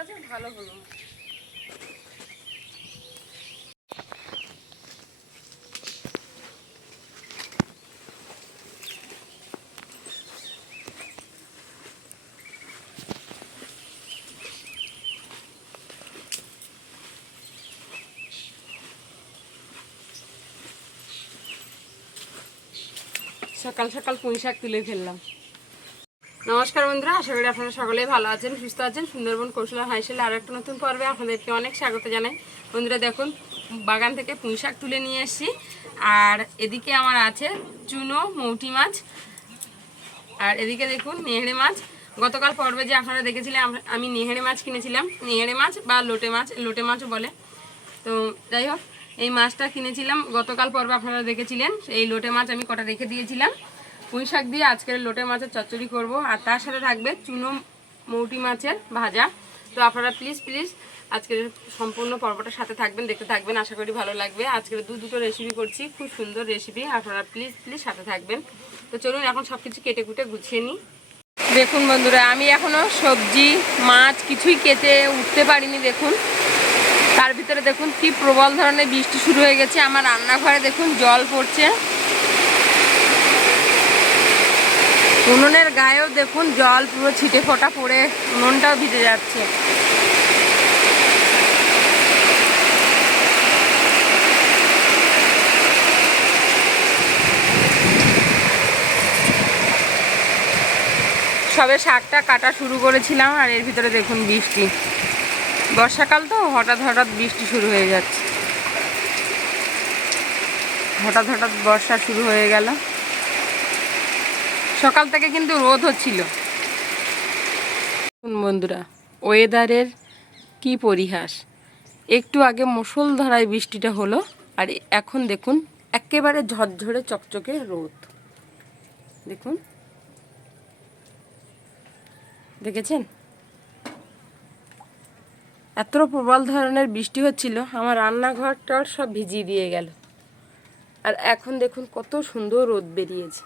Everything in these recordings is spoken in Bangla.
আছে ভালো হলো। সকাল সকাল পুঁই শাক তুলে ফেললাম। নমস্কার বন্ধুরা, আশা করি আপনারা সকলেই ভালো আছেন, সুস্থ আছেন। সুন্দরবন কৌশল হাইশালে আরও একটা নতুন পর্বে আপনাদেরকে অনেক স্বাগত জানাই। বন্ধুরা দেখুন, বাগান থেকে পুঁই শাক তুলে নিয়ে এসেছি। আর এদিকে আমার আছে চুনো মৌটি মাছ, আর এদিকে দেখুন নেহেড়ে মাছ। গতকাল পর্বে যে আপনারা দেখেছিলেন আমি নেহেড়ে মাছ কিনেছিলাম, নেহেড়ে মাছ বা লোটে মাছও বলে। তো যাই হোক, এই মাছটা কিনেছিলাম গতকাল পর্বে আপনারা দেখেছিলেন। এই লোটে মাছ আমি কটা রেখে দিয়েছিলাম। পুঁই শাক দিয়ে আজকের লোটে মাছের চচ্চড়ি করব, আর তার সাথে থাকবে চুনো মৌটি মাছের ভাজা। তো আপনারা প্লিজ আজকের সম্পূর্ণ পর্বটার সাথে থাকবেন, দেখতে থাকবেন, আশা করি ভালো লাগবে। আজকের দুটো রেসিপি করছি, খুব সুন্দর রেসিপি, আপনারা প্লিজ সাথে থাকবেন। তো চলুন এখন সব কিছু কেটে কুটে গুছিয়ে নিই। দেখুন বন্ধুরা, আমি এখনও সবজি মাছ কিছুই কেটে উঠতে পারিনি। দেখুন তার ভিতরে দেখুন কি প্রবল ধরনের বৃষ্টি শুরু হয়ে গেছে। আমার রান্নাঘরে দেখুন জল পড়ছে, উনুনের গায়েও দেখুন জল পুরো ছিটে ফোটা পড়ে উনুনটাও ভিজে যাচ্ছে। সবে শাকটা কাটা শুরু করেছিলাম, আর এর ভিতরে দেখুন বৃষ্টি। বর্ষাকাল তো হঠাৎ বৃষ্টি শুরু হয়ে যাচ্ছে, হঠাৎ বর্ষা শুরু হয়ে গেল। সকাল থেকে কিন্তু রোদ হচ্ছিল। বন্ধুরা, ওয়েদারের কি পরিহাস! একটু আগে মুষলধারায় বৃষ্টিটা হলো, আর এখন দেখুন একেবারে ঝরঝরে চকচকে রোদ। দেখুন, দেখেছেন? এত প্রবল ধরনের বৃষ্টি হচ্ছিল, আমার রান্নাঘরটার সব ভিজিয়ে দিয়ে গেল। আর এখন দেখুন কত সুন্দর রোদ বেরিয়েছে।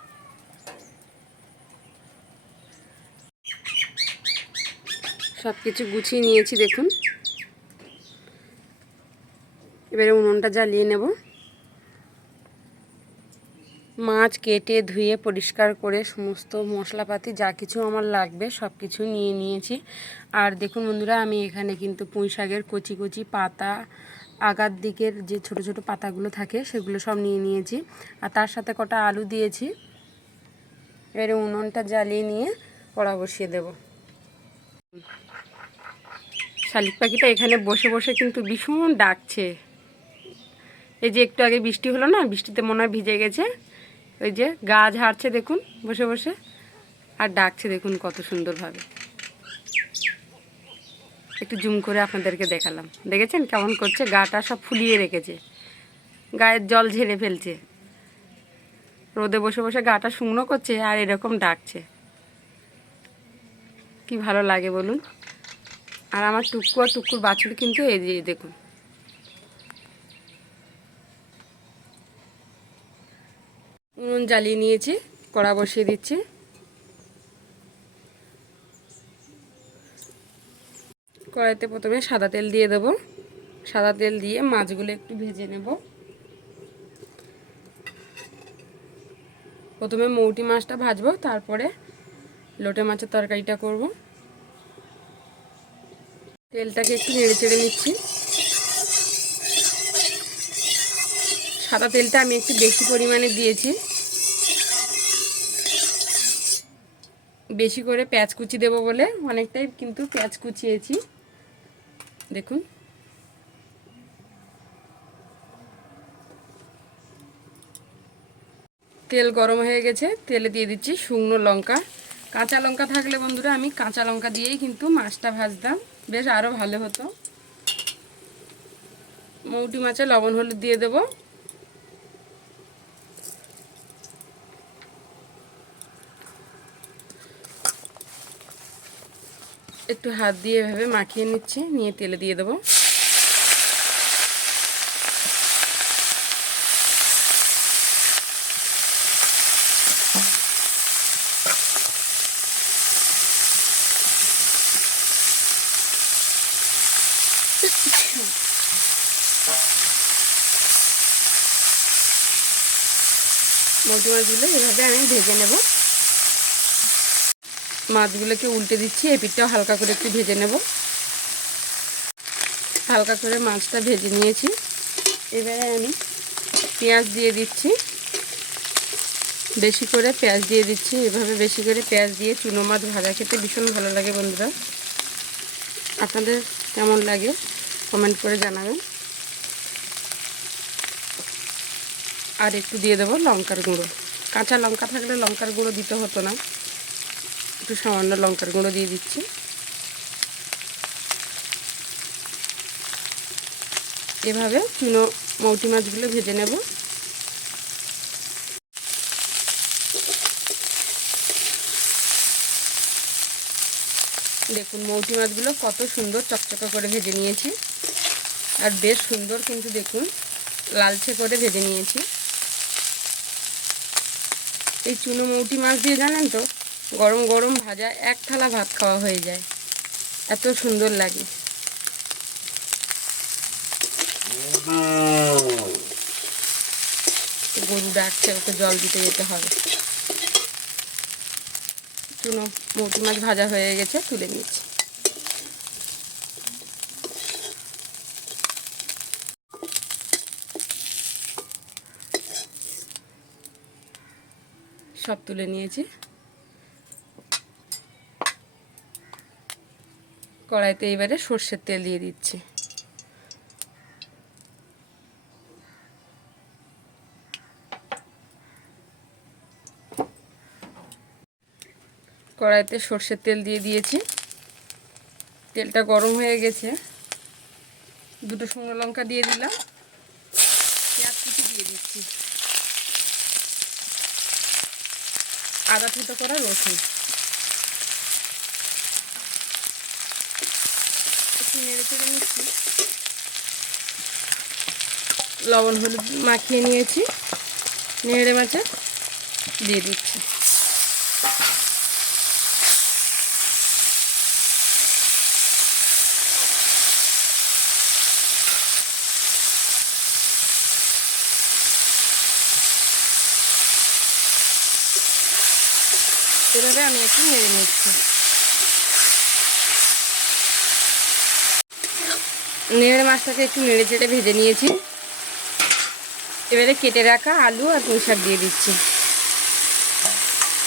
সব কিছু গুছিয়ে নিয়েছি দেখুন। এবারে উনুনটা জ্বালিয়ে নেব। মাছ কেটে ধুয়ে পরিষ্কার করে সমস্ত মশলাপাতি যা কিছু আমার লাগবে সব কিছু নিয়ে নিয়েছি। আর দেখুন বন্ধুরা, আমি এখানে কিন্তু পুঁই শাকের কচি কচি পাতা, আগার দিকের যে ছোট ছোট পাতাগুলো থাকে সেগুলো সব নিয়ে নিয়েছি, আর তার সাথে কটা আলু দিয়েছি। এবারে উনুনটা জ্বালিয়ে নিয়ে কড়া বসিয়ে দেব। শালিক পাখিটা এখানে বসে বসে কিন্তু ভীষণ ডাকছে। এই যে একটু আগে বৃষ্টি হলো না, বৃষ্টিতে মনে হয় ভিজে গেছে, ওই যে গা ঝাড়ছে দেখুন বসে বসে, আর ডাকছে দেখুন কত সুন্দরভাবে। একটু জুম করে আপনাদেরকে দেখালাম, দেখেছেন কেমন করছে? গাটা সব ফুলিয়ে রেখেছে, গায়ের জল ঝেড়ে ফেলছে। রোদে বসে বসে গাটা শুকনো করছে আর এরকম ডাকছে, কি ভালো লাগে বলুন। আর আমার টুকু আর টুকুর বাছুর কিন্তু এই যে দেখুন। উনুন জ্বালিয়ে নিয়েছি, কড়া বসিয়ে দিচ্ছি। কড়াইতে প্রথমে সাদা তেল দিয়ে দেবো। সাদা তেল দিয়ে মাছগুলো একটু ভেজে নেব। প্রথমে মৌটি মাছটা ভাজবো, তারপরে লোটে মাছের তরকারিটা করব। তেলটাকে একটু নেড়ে চেড়ে নিচ্ছি। সাদা তেলটা আমি একটু বেশি পরিমাণে দিয়েছি, বেশি করে পেঁয়াজ কুচি দেবো বলে অনেকটাই কিন্তু পেঁয়াজ কুচিয়েছি। দেখুন, তেল গরম হয়ে গেছে, তেলে দিয়ে দিচ্ছি শুকনো লঙ্কা। কাঁচা লঙ্কা থাকলে বন্ধুরা আমি কাঁচা লঙ্কা দিয়েই কিন্তু মাছটা ভাজতাম, বেশ আরও ভালো হতো। মৌটি মাছে লবণ হলুদ দিয়ে দেবো। একটু হাত দিয়ে এভাবে মাখিয়ে নিচ্ছি, নিয়ে তেলে দিয়ে দেবো। মৌটি মাছগুলো এভাবে আমি ভেজে নেব। মাছগুলোকে উল্টে দিচ্ছি, এপিঠটাও হালকা করে একটু ভেজে নেব। হালকা করে মাছটা ভেজে নিয়েছি। এবারে আমি পেঁয়াজ দিয়ে দিচ্ছি, বেশি করে পেঁয়াজ দিয়ে দিচ্ছি। এভাবে বেশি করে পেঁয়াজ দিয়ে চুনো মাছ ভাজা খেতে ভীষণ ভালো লাগে বন্ধুরা। আপনাদের কেমন লাগে কমেন্ট করে জানাবেন। আর একটু দিয়ে দেবো লঙ্কার গুঁড়ো। কাঁচা লঙ্কা থাকলে লঙ্কার গুঁড়ো দিতে হতো না, একটু সামান্য লঙ্কার গুঁড়ো দিয়ে দিচ্ছি। এভাবে চুনো মৌটি মাছগুলো ভেজে নেব। দেখুন মৌটি মাছগুলো কত সুন্দর চকচকা করে ভেজে নিয়েছি, আর বেশ সুন্দর কিন্তু দেখুন লালচে করে ভেজে নিয়েছি। এই চুনো মৌটি মাছ দিয়ে জানেন তো গরম গরম ভাজা এক থালা ভাত খাওয়া হয়ে যায়, এত সুন্দর লাগে। গরু ডাকছে, ওকে জল দিতে যেতে হবে। চুনো মৌটি মাছ ভাজা হয়ে গেছে, তুলে নিচ্ছি। সব তুলে নিয়েছি। কড়াইতে এবারে সর্ষের তেল দিয়ে দিচ্ছি। কড়াইতে সর্ষের তেল দিয়ে দিয়েছি, তেলটা গরম হয়ে গেছে। দুটো শুকনো লঙ্কা দিয়ে দিলাম, পেঁয়াজ কুচি দিয়ে দিচ্ছি, আদা থেতো করা রসুন। একটু নেড়ে চেড়ে নিচ্ছি। লবণ হলুদ মাখিয়ে নিয়েছি, নেড়ে মাছে দিয়ে দিচ্ছি। এভাবে আমি একটু নেড়ে নিচ্ছি। নেড়ে মাছটাকে একটু নেড়ে চেড়ে ভেজে নিয়েছি। এবারে কেটে রাখা আলু আর পুঁই শাক দিয়ে দিচ্ছি।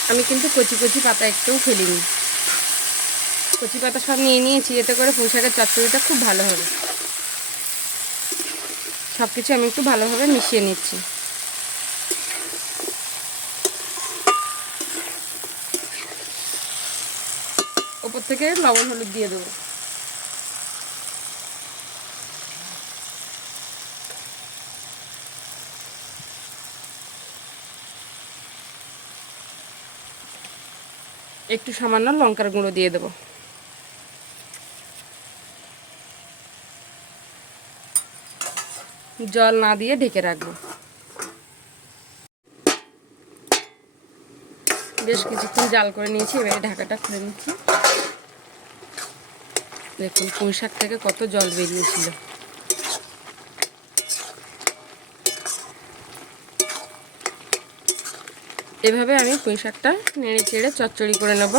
আমি কিন্তু কচি কচি পাতা একটুও ফেলিনি, কচি পাতা সব নিয়ে নিয়েছি, এতে করে পুঁই শাকের চচ্চড়িটা খুব ভালো হবে। সব কিছু আমি একটু ভালোভাবে মিশিয়ে নিচ্ছি। ওপর থেকে লবণ হলুদ দিয়ে দেবো। একটু সামান্য লঙ্কার গুঁড়ো দিয়ে দেবো। জল না দিয়ে ঢেকে রাখবো। বেশ কিছুক্ষণ জাল করে নিয়েছি, এবারে ঢাকাটা খুলে নিচ্ছি। দেখুন পুঁই শাক থেকে কত জল বেরিয়েছিল। এভাবে আমি পুঁই শাকটা নেড়ে চেড়ে চচ্চড়ি করে নেব।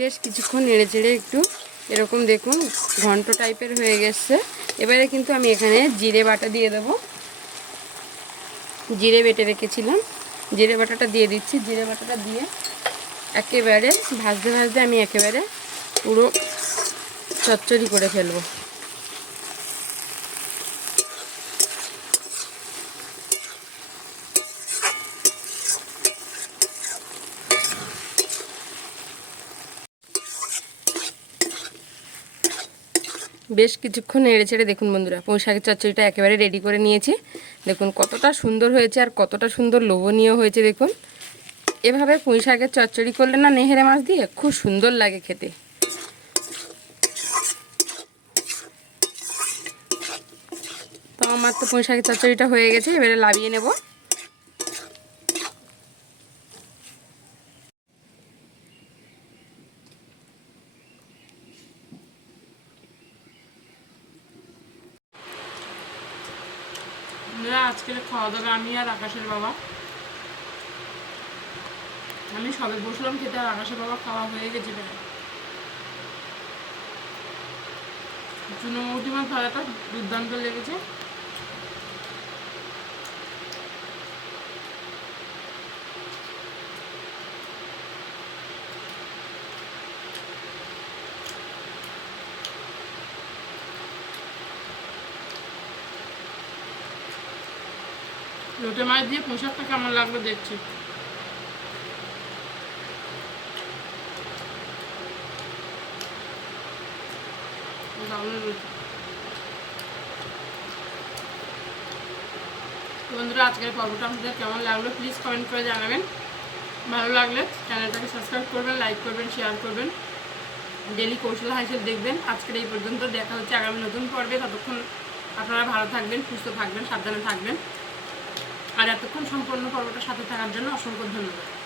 বেশ কিছুক্ষণ নেড়ে চেড়ে একটু এরকম দেখুন ঘন্ট টাইপের হয়ে গেছে। এবারে কিন্তু আমি এখানে জিরে বাটা দিয়ে দেব। জিরে বেটে রেখেছিলাম, জিরে বাটাটা দিয়ে দিচ্ছি। জিরে বাটাটা দিয়ে একেবারে ভাজতে ভাজতে আমি একেবারে পুরো চচ্চড়ি করে ফেলবো। বেশ কিছুক্ষণ নেড়ে ছেড়ে দেখুন বন্ধুরা পুঁই শাকের চচ্চড়িটা একেবারে রেডি করে নিয়েছি। দেখুন কতটা সুন্দর হয়েছে আর কতটা সুন্দর লোভনীয় হয়েছে। দেখুন এভাবে পুঁই শাকের চচ্চড়ি করলে না নেহেরে মাছ দিয়ে খুব সুন্দর লাগে খেতে। তো আমার তো পুঁই শাকের চচ্চড়িটা হয়ে গেছে, এবারে লাভিয়ে নেব। আজকের খাওয়া দাওয়া আমি আর আকাশের বাবা, আমি সবে বসলাম খেতে আর আকাশের বাবা খাওয়া হয়ে গেছে প্রায়। চুনোমৌটি মাছ ভাজাটা দুর্দান্ত লেগেছে। লোটে মাছ দিয়ে পোশাকটা কেমন লাগবে দেখছি। বন্ধুরা আজকের পর্বটা আপনাদের কেমন লাগলো প্লিজ কমেন্ট করে জানাবেন। ভালো লাগলে চ্যানেলটাকে সাবস্ক্রাইব করবেন, লাইক করবেন, শেয়ার করবেন, ডেলি কৌশল হাইসেল দেখবেন। আজকের এই পর্যন্ত, দেখা হচ্ছে আগামী নতুন পর্বে। ততক্ষণ আপনারা ভালো থাকবেন, সুস্থ থাকবেন, সাবধানে থাকবেন। আর এতক্ষণ সম্পূর্ণ পর্বটার সাথে থাকার জন্য অসংখ্য ধন্যবাদ।